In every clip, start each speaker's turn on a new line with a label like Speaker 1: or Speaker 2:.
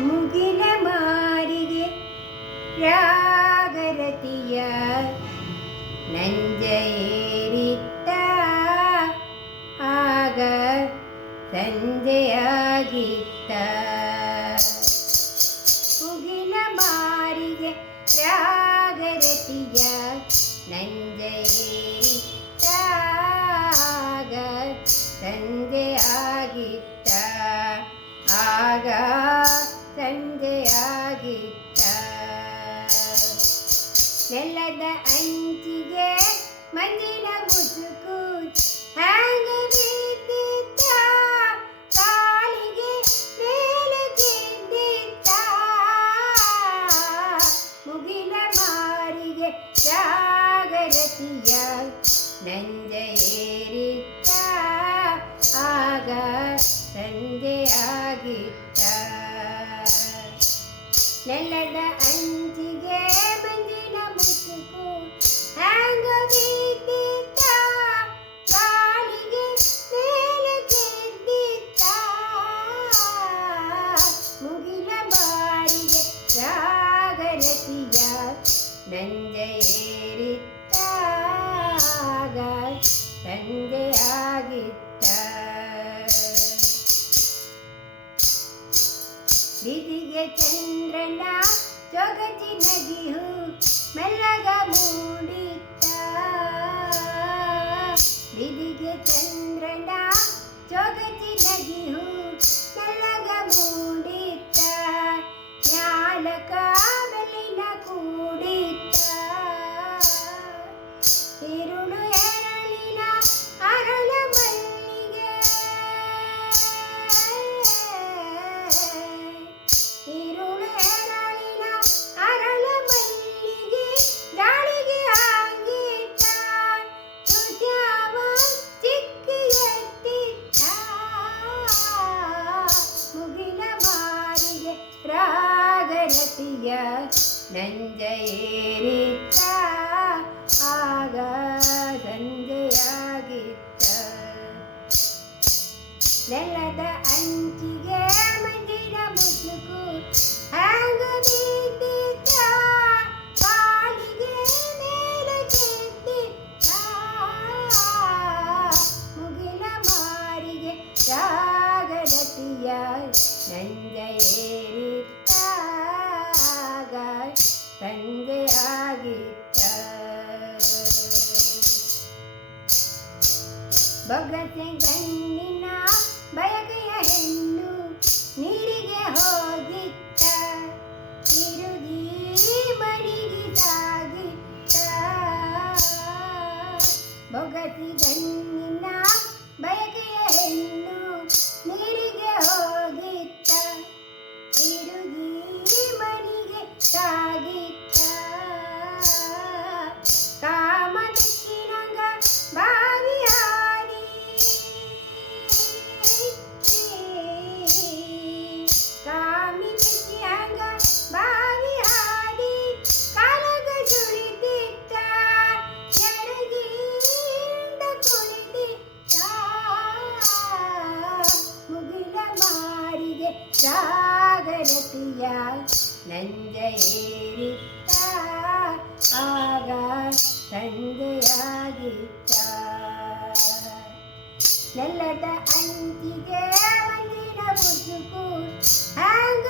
Speaker 1: ಮುಗಿಲ ಮಾರಿಗೆ ರಾಗರತಿಯ ನಂಜ ಏರಿತ್ತ ಆಗ ಸಂಜೆಯಾಗಿತ್ತ. ನೆಲದ ಅಂಚಿಗೆ ಮಂಜಿನ ಮುಸುಕು ಹಾಗೆ ಬಿದ್ದಿತ್ತ, ಕಾಲಿಗೆ ಮೇಲೆ ಗೆದ್ದಿತ್ತ. ಮುಗಿಲ ಮಾರಿಗೆ ಜಾಗರತಿಯ ನಂಜ ಆಗ ಸಂಜೆಯಾಗಿತ್ತ ನೆಲದ ನಂಜ ಏರಿತ್ತ ಆಗ ಸಂಜೆಯಾಗಿತ್ತ ಬಿದಿಗೆ ಚಂದ್ರನ ಜೊಗತಿ ನಗಿಹು ಮೆಲ್ಲಗ ಮೂಡಿತ್ತ ಬಿದಿಗೆ ಚಂದ್ರನ ನಂಜ ಏರಿತ್ತ ಆಗ ಸಂಜೆಯಾಗಿತ್ತ ನೆಲದ ಅಂಚಿಗೆ ಬೊಗಸೆ ಗಣ್ಣಿನ ಬಯಕೆಯ ಹೆಣ್ಣು ನೀರಿಗೆ ಹೋಗಿತ್ತ ನಂಜ ಏರಿತ್ತ ಆಗ ಸಂಜೆಯಾಗಿತ್ತ ನೆಲದ ಅಂಚಿಗೆ ಮಂದಿರ ಮುಸುಕು ಹ್ಯಾಂಗ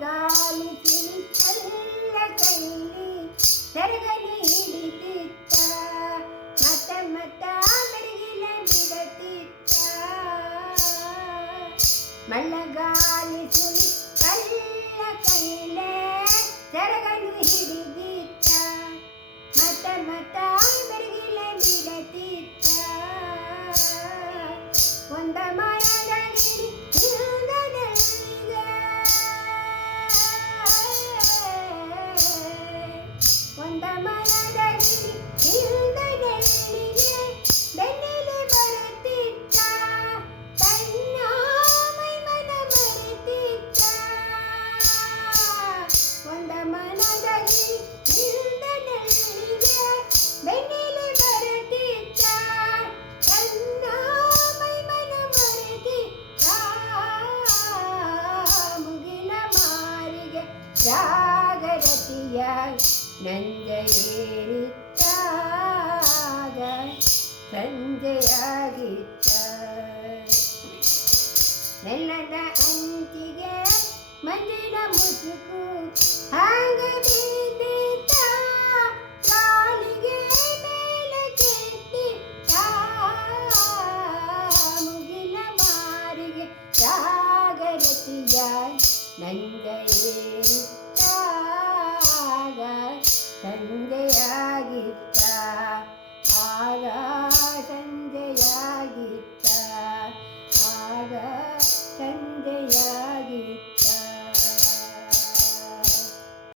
Speaker 1: గాలి చల్లకైంది జరగని తిట్ట మత మత మెరిగిన విడతిట్ట మళ్ళ గాలి చులి ಮಾರಿಗೆ ಜಾಗರತಿಯ ನಂಜ ಏರಿತ್ತಾಗ ಸಂಜೆಯಾಗಿತ್ತ ನೆಲದ ಅಂಚಿಗೆ ಮಂಜಿನ ಮುಸುಕು ಆಗ ಸಂಜೆಯಾಗಿತ್ತ ಆಗ ಸಂಜೆಯ